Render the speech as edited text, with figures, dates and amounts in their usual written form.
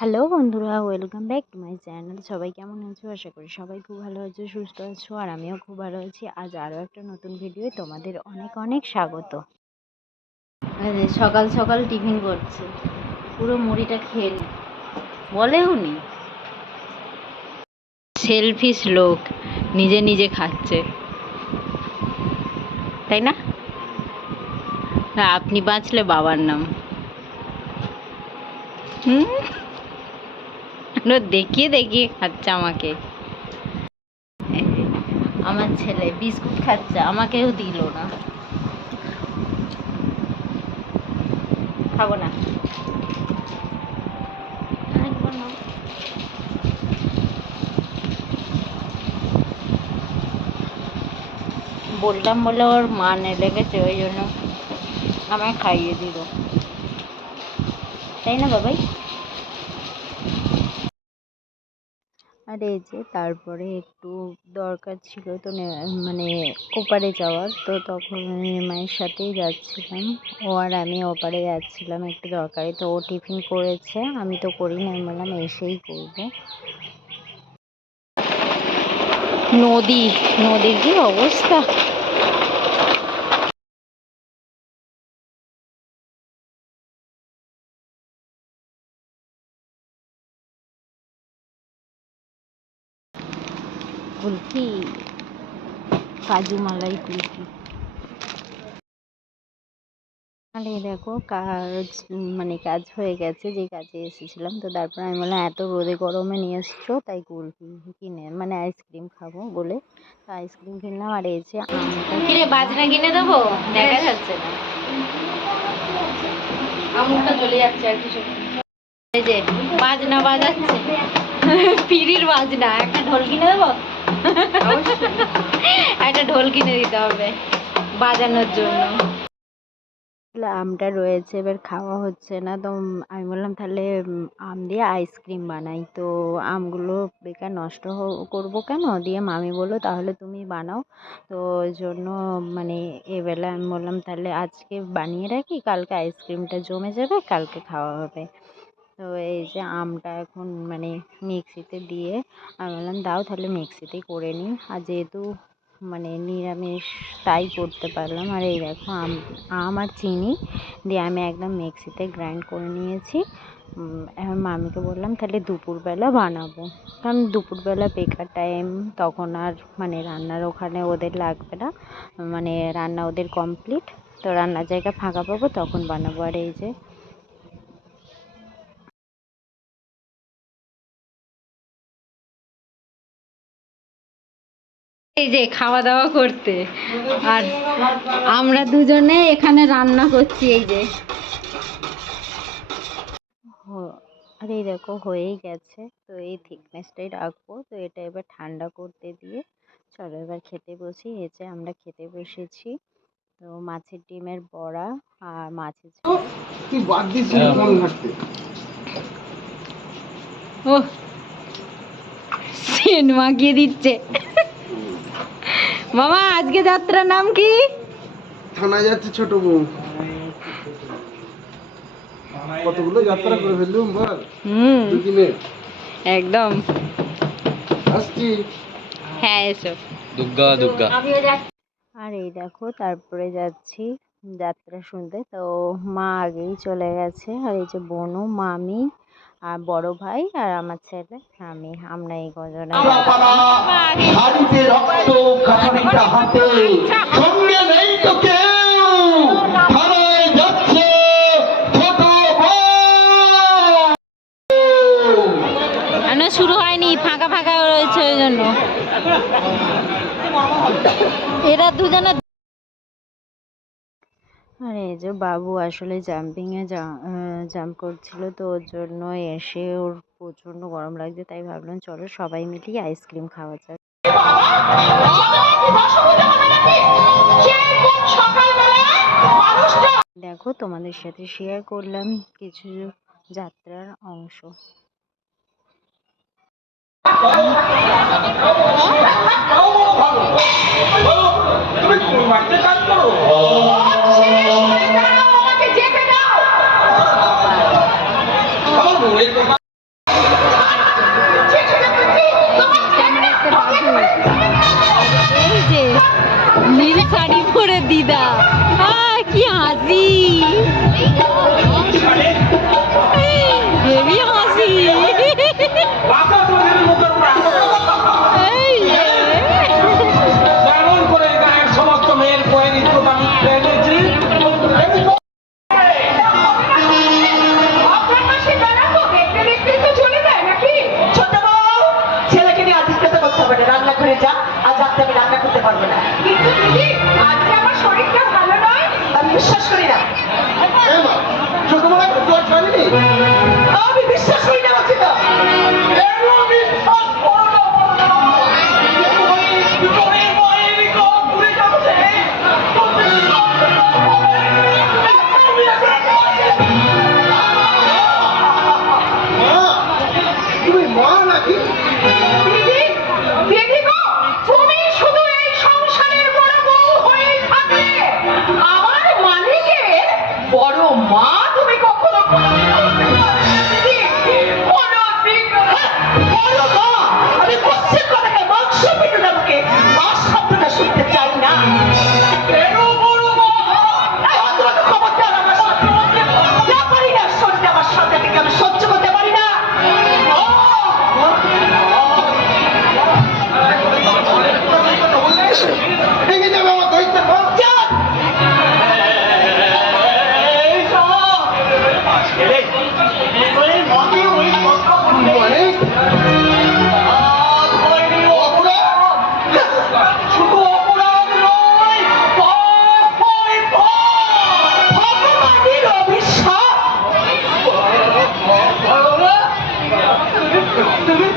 Hello বন্ধুরা, welcome back to my channel. সবাই কেমন আছো? আশা করি সবাই খুব ভালো আছো, সুস্থ আছো, আর আমিও খুব ভালো আছি। আজ আরও একটা নতুন ভিডিও তোমাদের অনেক অনেক স্বাগত। সকাল সকাল টিফিন করছে, পুরো মুড়িটা খেয়ে নি, বলেও নি। সেলফিশ লোক, নিজে নিজে খাচ্ছে, তাই না? আপনি বাঁচলে বাবার নাম। দেখিয়ে দেখিয়ে খাচ্ছে আমাকে। আমার ছেলে বিস্কুট খাচ্ছে, আমাকেও দিল না। খাবো না। বললাম বলে ওর মানে লেগেছে, ওই জন্য আমায় খাইয়ে দিল, তাই না বাবাই? আর এই যে তারপরে একটু দরকার ছিল তো, মানে ওপারে যাওয়ার, তো তখন মায়ের সাথেই যাচ্ছিলাম। ও আর আমি ওপারে যাচ্ছিলাম একটু দরকারি, তো ও টিফিন করেছে, আমি তো করি না, আমি বললাম এসেই করবো। নদীর কি অবস্থা! কুলফি, কাজু মালাই কুলফি। আর এই দেখো কাজ হয়ে গেছে, যে কাজে এসেছিলাম, তো তারপর আমি বললাম এত রোদে গরমে নিয়ে এসছো, তাই কুলফি কিনে আইসক্রিম খাবো বলে তো আইসক্রিম কিনলাম। আর এই যে আমটা, কিনে বাজনা কিনে দেবো, দেখা যাচ্ছে না, আমটা চলে যাচ্ছে আর কিছু। এই যে বাজনা বাজাচ্ছে, পিড়ির বাজনা। একটা ঢোল কিনে দেবো, একটা ঢোল কিনে দিতে হবে বাজানোর জন্য। আমটা রয়েছে, এবার খাওয়া হচ্ছে না, তো আমি বললাম তাহলে আম দিয়ে আইসক্রিম বানাই। তো আমগুলো বেকার নষ্ট করবো কেন, দিয়ে মামি বললো তাহলে তুমি বানাও। তো ওই জন্য এবেলা আমি বললাম তাহলে আজকে বানিয়ে রাখি, কালকে আইসক্রিমটা জমে যাবে, কালকে খাওয়া হবে। তো এই যে আমটা এখন মিক্সিতে দিয়ে আমি বললাম দাও তাহলে মিক্সিতেই করে নিই, আর যেহেতু নিরামিষ তাই করতে পারলাম। আর এই দেখো আম আর চিনি দিয়ে আমি একদম মিক্সিতে গ্রাইন্ড করে নিয়েছি। এখন মামিকে বললাম তাহলে দুপুরবেলা বানাবো, কারণ দুপুরবেলা বেকার টাইম, তখন আর রান্নার ওখানে ওদের লাগবে না, রান্না ওদের কমপ্লিট, তো রান্নার জায়গা ফাঁকা পাবো তখন বানাবো। আর এই যে খাওয়া দাওয়া করতে, আর আমরা দুজনে এখানে রান্না করছি। এই যে আর এই দেখো হয়েই গেছে, তো এই থিকনেসটাই রাখবো, তো এটা এবার ঠান্ডা করতে দিয়ে চলো এবার খেতে বসি। এই যে আমরা খেতে বসেছি, তো মাছের ডিমের বড়া আর মাছের ও সেন মাখিয়ে দিচ্ছে। মামা আজকে যাত্রার নাম কি? থানা যাচ্ছে ছোট বউ। কতগুলো যাত্রা করে ফেললুম বল। দুদিনে একদম আসছি। হ্যাঁ এসো, দুর্গা দুর্গা। আর এই দেখো তারপরে যাচ্ছি যাত্রা শুনতে, তো মা আগেই চলে গেছে। আর এই যে বোনু, মামি আর বড় ভাই আর আমার ছেলে, আমরা এই কজনে শুরু হয়নি, ফাঁকা ফাঁকা রয়েছে, ওই জন্য এরা দুজনে। আর এই যে বাবু আসলে জাম্পিংয়ে জাম্প করছিল, তো ওর জন্য এসে ওর প্রচণ্ড গরম লাগছে, তাই ভাবলাম চলো সবাই মিলিয়ে আইসক্রিম খাওয়া যাক। দেখো তোমাদের সাথে শেয়ার করলাম কিছু যাত্রার অংশ। তুমি কাজ করো। হেভি হাসি যেমন করে গায়ের সমস্ত মেয়ের পয়ের ইজ্জত আমি পেয়েছি। ছেলেকে নিয়ে আদিত্যতা করতে হবে না, রান্নাঘরে যা, আজ রাত্রে আমি রান্না করতে পারবো না। কিন্তু দিদি, আজকে আমার শরীরটা ভালো নয়, আমি বিশ্বাস করি না। ছোটবেলায় জল খাইনি? আমি বিশ্বাস করি না বলছি তো। তুমি মা নাকি? দিদি, দিদি গো, তুমি শুধু এই সংসারের বড় বউ হয়ে থাকলে আমার মালিকের বড় মা তুমি কখনো কোনোদিন হতে পারবে না, দিদি। কোনোদিন নয়। বড় মা, আমি পশ্চিম কথাকে মাংস পেটে দেবকে আর শব্দটা শুনতে চাই না। এই, তোমাকে খবরদার আমার সাথে না পারি না, শরীরটা আমার সাথে থেকে আমি সহ্য করতে পারি না। ভেঙে যাবে আমার দৈত্যের পা। মানে? শুধু অপরাধ নয়, ভগবানের অভিশাপ। তুমি